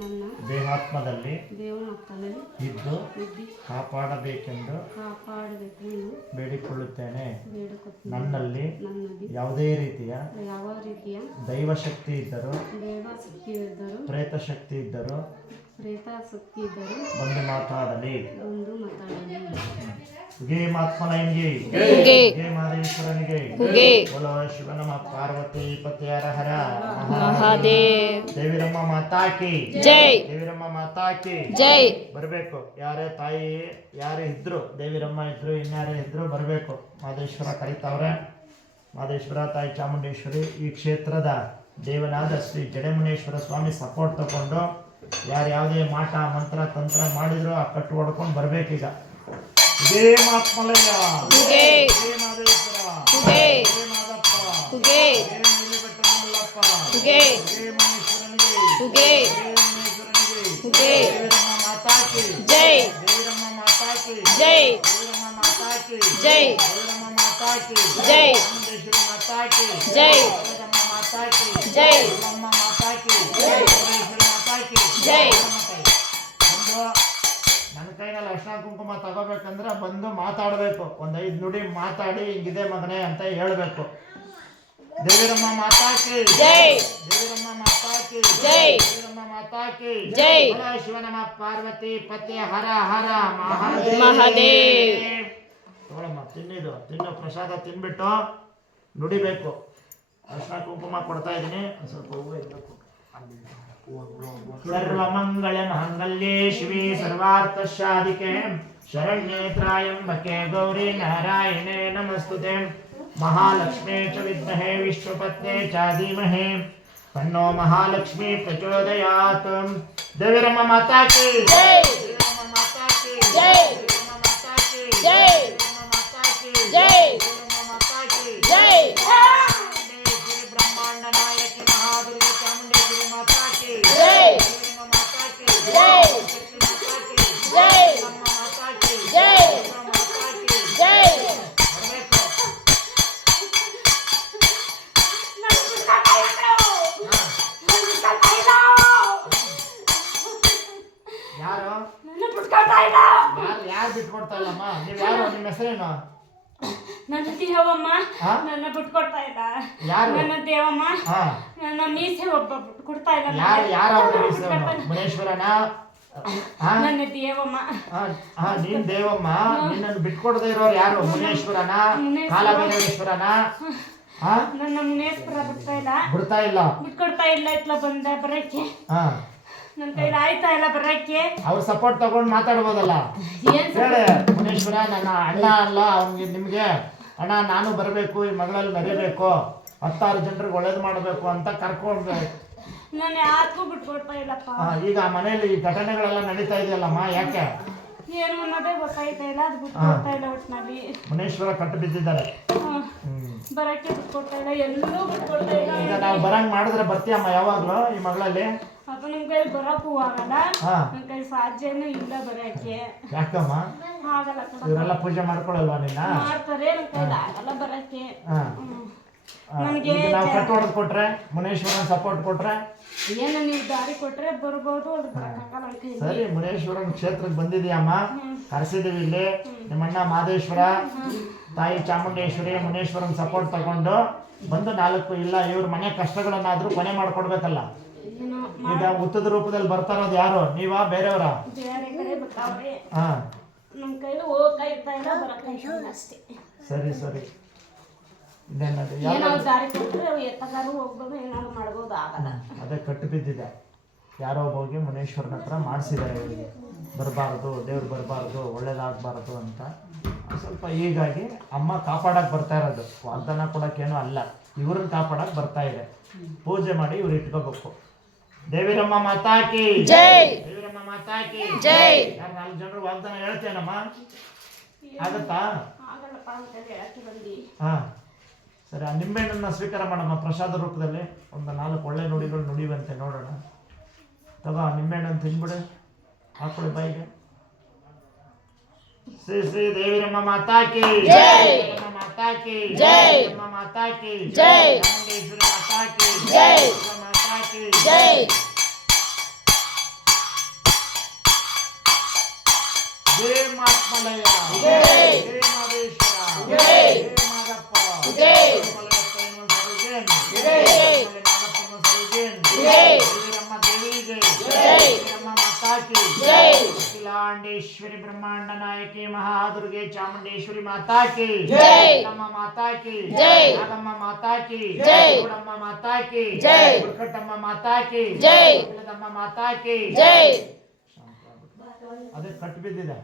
ನನ್ನ ದೇಹಾತ್ಮದಲ್ಲಿ ದೇವನಾತ್ಮದಲ್ಲಿ ಇದ್ದು ಇದ್ದು ಕಾಪಾಡಬೇಕೆಂದು ಬೇಡಿಕೊಳ್ಳುತ್ತೇನೆ. ನನ್ನಲ್ಲಿ ಯಾವುದೇ ರೀತಿಯ ದೈವಶಕ್ತಿ ಇದ್ದರೂ ಪ್ರೇತಶಕ್ತಿ ಇದ್ದರೂ ಬಂದು ಮಾತಾಡಲಿ. ಗೆ ಮಾತ್ಮಲಯನಿಗೆ ಗೆ ಮಾದೇಶ್ವರನಿಗೆ ಬೋಲೋ ಶಿವ ನಮಃ ಪಾರ್ವತಿ ಪತಿಯರ ಹರ ಮಹಾದೇವ್. ದೇವಿರಮ್ಮ ಮಾತಾಕಿ ಜೈ. ದೇವಿರಮ್ಮ ಮಾತಾಕಿ ಜೈ. ಬರಬೇಕು. ಯಾರೇ ತಾಯಿ ಯಾರೇ ಇದ್ರು, ದೇವಿರಮ್ಮ ಇದ್ರು ಇನ್ಯಾರೇ ಇದ್ರು ಬರಬೇಕು. ಮಾದೇಶ್ವರ ಕರೀತಾವ್ರೆ. ಮಾದೇಶ್ವರ, ತಾಯಿ ಚಾಮುಂಡೇಶ್ವರಿ, ಈ ಕ್ಷೇತ್ರದ ದೇವನಾದ ಶ್ರೀ ಜಡೆಮುನೇಶ್ವರ ಸ್ವಾಮಿ ಸಪೋರ್ಟ್ ತಗೊಂಡು ಯಾರು ಯಾವುದೇ ಮಾಟ ಮಂತ್ರ ತಂತ್ರ ಮಾಡಿದ್ರು ಆ ಕಟ್ಟು ಹೊಡ್ಕೊಂಡು ಬರ್ಬೇಕೀಗ. ಇದೇ ಮಾತ್ಮಲಯ್ಯ, ಇದೇ ಮಾದೇಶ್ವರ, ಇದೇ ಮಾದಪ್ಪ, ಇದೇ ನೀಲಿಬೆಟ್ಟ ಮಲ್ಲಪ್ಪ, ಇದೇ ಮುನೇಶ್ವರನಿಗೆ, ಇದೇ ಮುನೇಶ್ವರನಿಗೆ, ದೇವಿರಮ್ಮ ಮಾತಾಕಿ ಜೈ. ದೇವಿರಮ್ಮ ಮಾತಾಕಿ ಜೈ. ದೇವಿರಮ್ಮ ಮಾತಾಕಿ ಜೈ. ದೇವಿರಮ್ಮ ಮಾತಾಕಿ ಜೈ. ಚಾಮುಂಡೇಶ್ವರಿ ಮಾತಾಕಿ ಜೈ. ದೇವಿರಮ್ಮ ಮಾತಾಕಿ ಜೈ. ಅಮ್ಮ ಮಾತಾಕಿ ಜೈ. ಜೈ. ಬಂದು ನನ್ನ ಕೈನಲ್ಲಿ ಅರ್ಶಿನ ಕುಂಕುಮ ತಗೋಬೇಕಂದ್ರೆ ಬಂದು ಮಾತಾಡಬೇಕು. ಒಂದು 5 ನುಡಿ ಮಾತಾಡಿ ಹಿಂಗಿದೆ ಮಗನೇ ಅಂತ ಹೇಳಬೇಕು. ದೇವಿರಮ್ಮ ಮಾತಾಕಿ ಜೈ. ದೇವಿರಮ್ಮ ಮಾತಾಕಿ ಜೈ. ದೇವಿರಮ್ಮ ಮಾತಾಕಿ ಜೈ. ಶಿವ ನಮಃ ಪಾರ್ವತಿ ಪತಿ ಹರ ಹರ ಮಹಾದೇವ್. ತಗೊಳಮ್ಮ, ತಿನ್ನಿದು ತಿನ್ನು, ಪ್ರಸಾದ ತಿನ್ಬಿಟ್ಟು ನುಡಿಬೇಕು. ಅರ್ಶಿನ ಕುಂಕುಮ ಕೊಡ್ತಾ ಇದ್ದೀನಿ. ಸ್ವಲ್ಪ ಹೂವು ಇರಬೇಕು. ಸರ್ವಮಂಗಳ ಮಾಂಗಲ್ಯೆ ಶಿವೆ ಸರ್ವಾರ್ಥಶಾಧಿಕೆ ಶರಣ್ಯೇ ತ್ರ್ಯಂಬಕೆ ಗೌರಿ ನಾರಾಯಣೇ ನಮಸ್ತುತೆ. ಮಹಾಲಕ್ಷ್ಮೀ ಚ ವಿದ್ಮಹೇ ವಿಷ್ಣುಪತ್ನೇ ಚ ಧೀಮಹಿ ತನ್ನೋ ಮಹಾಲಕ್ಷ್ಮೀ ಪ್ರಚೋದಯಾತ್. ದೇವಿರಮ್ಮ ಮಾತಾಕಿ ಜೈ. ದೇವಿರಮ್ಮ ಮಾತಾಕಿ ಜೈ. ದೇವಿರಮ್ಮ ಮಾತಾಕಿ ಜೈ. ದೇವಿರಮ್ಮ ಮಾತಾಕಿ ಜೈ. ದೇವಿರಮ್ಮ ಮಾತಾಕಿ ಜೈ. ಬ್ರಹ್ಮಾಂಡ ನಾಯಕಿ ಮಹಾದುರ್ಗೆ ಚಾಮುಂಡೇಶ್ವರಿ ಮಾತಾಕಿ ಜೈ. ದೇವಿರಮ್ಮ ಮಾತಾಕಿ ಜೈ. ಶಕ್ತಿ ಮಾತಾಕಿ ಜೈ. ನಮ್ಮ ಮಾತಾಕಿ ಜೈ. ನಮ್ಮ ಮಾತಾಕಿ ಜೈ. ಬರಬೇಕು. ಯಾರು ಯಾರು ಬಿಟ್ಕೊಡ್ತಾ ಇಲ್ಲಮ್ಮ? ನೀವು ಯಾರು? ನಿಮ್ಮ ಹೆಸರೇನು? ನನ್ನ ದೇವಮ್ಮ ನನ್ನ ಬಿಟ್ಕೊಡ್ತಾ ಇಲ್ಲ. ನನ್ನ ದೇವಮ್ಮ ನನ್ನ ಮೀಸೆ ಒಬ್ಬ ಬಿಟ್ಕೊಡ್ತಾ ಇಲ್ಲ. ಮುನೇಶ್ವರನ ನನ್ನ ದೇವಮ್ಮ. ನೀನ್ ದೇವಮ್ಮ. ನಿನ್ನನ್ನು ಬಿಟ್ಕೊಡದೆ ಇರೋರು ಯಾರು? ಮುನೇಶ್ವರನ, ಕಾಲಭೈರವೇಶ್ವರನ? ನನ್ನ ಮುನೇಶ್ವರ ಬಿಡ್ತಾ ಇಲ್ಲ, ಬಿಟ್ಕೊಡ್ತಾ ಇಲ್ಲ. ಇಟ್ಲ ಬಂದ ಬರಕ್ಕೆ ನನ್ನ ಕೈಲಿ ಆಯ್ತಾ ಇಲ್ಲ ಬರಕ್ಕೆ. ಅವ್ರ ಸಪೋರ್ಟ್ ತಗೊಂಡು ಮಾತಾಡ್ಬೋದಲ್ಲ. ಹೇಳಿ, ಮುನೇಶ್ವರ ನನ್ನ ಅಣ್ಣ ಅಲ್ಲ ಅವ್ನಿಗೆ, ನಿಮ್ಗೆ ಅಣ್ಣ ನಾನು ಬರಬೇಕು, ಈ ಮಗಳಲ್ಲಿ ಮೆರಿಬೇಕು, 10 ಜನರಿಗೆ ಒಳ್ಳೇದು ಮಾಡಬೇಕು ಅಂತ ಕರ್ಕೊಂಡು ನಾನು ಯಾರಿಗೂ ಬಿಟ್ಕೊಡ್ತಾ ಇಲ್ಲಪ್ಪ. ಈಗ ಮನೆಯಲ್ಲಿ ಈ ಘಟನೆಗಳೆಲ್ಲ ನಡೀತಾ ಇದೆಯಲ್ಲಮ್ಮ, ಯಾಕೆ ಏನು ಅನ್ನೋದೇ ಗೊತ್ತಾಯ್ತಾ ಇಲ್ಲ. ಅದು ಬಿಟ್ಕೊಡ್ತಾ ಇಲ್ಲ. ಒಟ್ಟಿನಲ್ಲಿ ಮುನೇಶ್ವರ ಕಟ್ಟು ಬಿದ್ದಿದ್ದಾರೆ. ಬರಕ್ಕೆ ಬಿಟ್ಕೊಡ್ತಾ ಇಲ್ಲ, ಎಲ್ಲೂ ಬಿಟ್ಕೊಡ್ತಾ ಇಲ್ಲ. ಈಗ ನಾವು ಬರಂಗ್ ಮಾಡಿದ್ರೆ ಬರ್ತೀಯಮ್ಮ ಯಾವಾಗ್ಲೂ ಈ ಮಗಳಲ್ಲಿ? ಅಪ್ಪ ನಿಮ್ ಕೈ ಬರಕ್ಕೂ ಆಗಲ್ಲ, ನನ್ ಕೈ ಸಾಧ್ಯನೂ ಇಲ್ಲ ಬರಕ್ಕೆ. ಯಾಕಮ್ಮ? ಆಗಲ್ಲ. ಇವರೆಲ್ಲ ಪೂಜೆ ಮಾಡ್ಕೊಳಲ್ವಾ ನಿನ್ನ? ಮಾಡ್ತಾರೆ, ನನ್ ಕೈಲಿ ಆಗಲ್ಲ ಬರಕ್ಕೆ. ನನಗೆ ನಾವು ಕಟ್ಟು ಹೊಡೆದು ಕೊಟ್ರೆ, ಮುನೇಶ್ವರನ ಸಪೋರ್ಟ್ ಕೊಟ್ರೆ, ಏನು ನೀವು ದಾರಿ ಕೊಟ್ರೆ ಬರ್ಬೋದು. ಅದು ಬರಕ್ಕಾಗಲ್ಲ. ಸರಿ, ಮುನೇಶ್ವರನ ಕ್ಷೇತ್ರಕ್ಕೆ ಬಂದಿದೀಯಮ್ಮ, ಕರೆಸಿದೀವಿ ಇಲ್ಲಿ. ನಿಮ್ಮಣ್ಣ ಮಾದೇಶ್ವರ, ತಾಯಿ ಚಾಮುಂಡೇಶ್ವರಿ, ಮುನೇಶ್ವರನ ಸಪೋರ್ಟ್ ತಗೊಂಡು ಬಂದು 4 ಇಲ್ಲ ಇವ್ರ ಮನೆ ಕಷ್ಟಗಳನ್ನಾದ್ರೂ ಕೊನೆ ಮಾಡ್ಕೊಡ್ಬೇಕಲ್ಲ. ಈಗ ಉತ್ತದ ರೂಪದಲ್ಲಿ ಬರ್ತಾ ಇರೋದು ಯಾರು? ನೀವಾ ಬೇರೆಯವರ? ಬೇರೆ ಕಡೆ ಬರ್ತಾವ್ರೆ. ನಮ್ಮ ಕೈಲಿ ಹೋಗಕ್ಕಾಗ್ತಾ ಇಲ್ಲ, ಬರಕ್ಕಾಗ್ತಿಲ್ಲ ಅಷ್ಟೇ. ಸರಿ ಸರಿ. ಏನೋ ದಾರಿ ಕೊಟ್ಟರೆ ಎತ್ತಗಾರು ಹೋಗ್ಬೋದು, ಏನಾದ್ರು ಮಾಡ್ಬೋದು. ಆಗಲ್ಲ. ಅದೇ ಕಟ್ಟು ಬಿದ್ದಿದೆ. ಯಾರೋ ಹೋಗಿ ಮುನೇಶ್ವರನ ಹತ್ರ ಮಾಡಿಸಿದ್ದಾರೆ, ಇವರಿಗೆ ಬರಬಾರ್ದು, ದೇವ್ರು ಬರಬಾರ್ದು, ಒಳ್ಳೇದಾಗಬಾರ್ದು ಅಂತ. ಸ್ವಲ್ಪ ಹೀಗಾಗಿ ಅಮ್ಮ ಕಾಪಾಡಕ್ಕೆ ಬರ್ತಾ ಇರೋದು, ವಾಗ್ದಾನ ಕೊಡೋಕ್ಕೇನೂ ಅಲ್ಲ, ಇವ್ರನ್ನ ಕಾಪಾಡಕ್ಕೆ ಬರ್ತಾ ಇದೆ. ಪೂಜೆ ಮಾಡಿ ಇವ್ರು ಇಟ್ಕೋಬೇಕು. ದೇವಿರಮ್ಮ ಮಾತಾಕಿ ಜೈ. ದೇವಿರಮ್ಮ ಮಾತಾಕಿ ಜೈ. 4 ಜನರು ವಾಗ್ದಾನ ಹೇಳ್ತೇನಮ್ಮ? ಆಗತ್ತಾ? ಸರಿ, ಆ ನಿಂಬೆಹಣ್ಣನ್ನ ಸ್ವೀಕಾರ ಮಾಡಮ್ಮ ಪ್ರಸಾದ ರೂಪದಲ್ಲಿ. ಒಂದು 4 ಒಳ್ಳೆ ನುಡಿಗಳು ನುಡಿವಂತೆ ನೋಡೋಣ. ತಗೋ, ನಿಂಬೆಹಣ್ಣನ್ನು ತಿನ್ಬಿಡು, ಹಾಕೊಳ್ಳಿ ಬಾಯಿಗೆ. ಶ್ರೀ ಶ್ರೀ ದೇವಿರಮ್ಮ ಮಾತಾಕಿ ಜೈ. ಮಾತಾಕಿ ಜೈ. ಮಾತಾಕಿ ಜೈ. ಚಾಮುಂಡೇಶ್ವರಿ ಮಾತಾಕಿ ಜೈ. ಮಾತಾಕಿ ಜೈ. ಜೈ ಮಾತ್ಮಲಯ ಜೈ ಮಾದೇಶ್ವರ ಜೈ ಮಾದಪ್ಪ ಜೈ अखिलांडेश्वरी ब्रह्मांड नायकी महादुर्गे चामुंडेश्वरी माता की जय, अम्मा माता की जय, नागम्मा माता की जय, गुडम्मा माता की जय, गुडकट्टम्मा माता की जय, गुडदम्मा माता की जय. अदे कट बिद्दिದೆ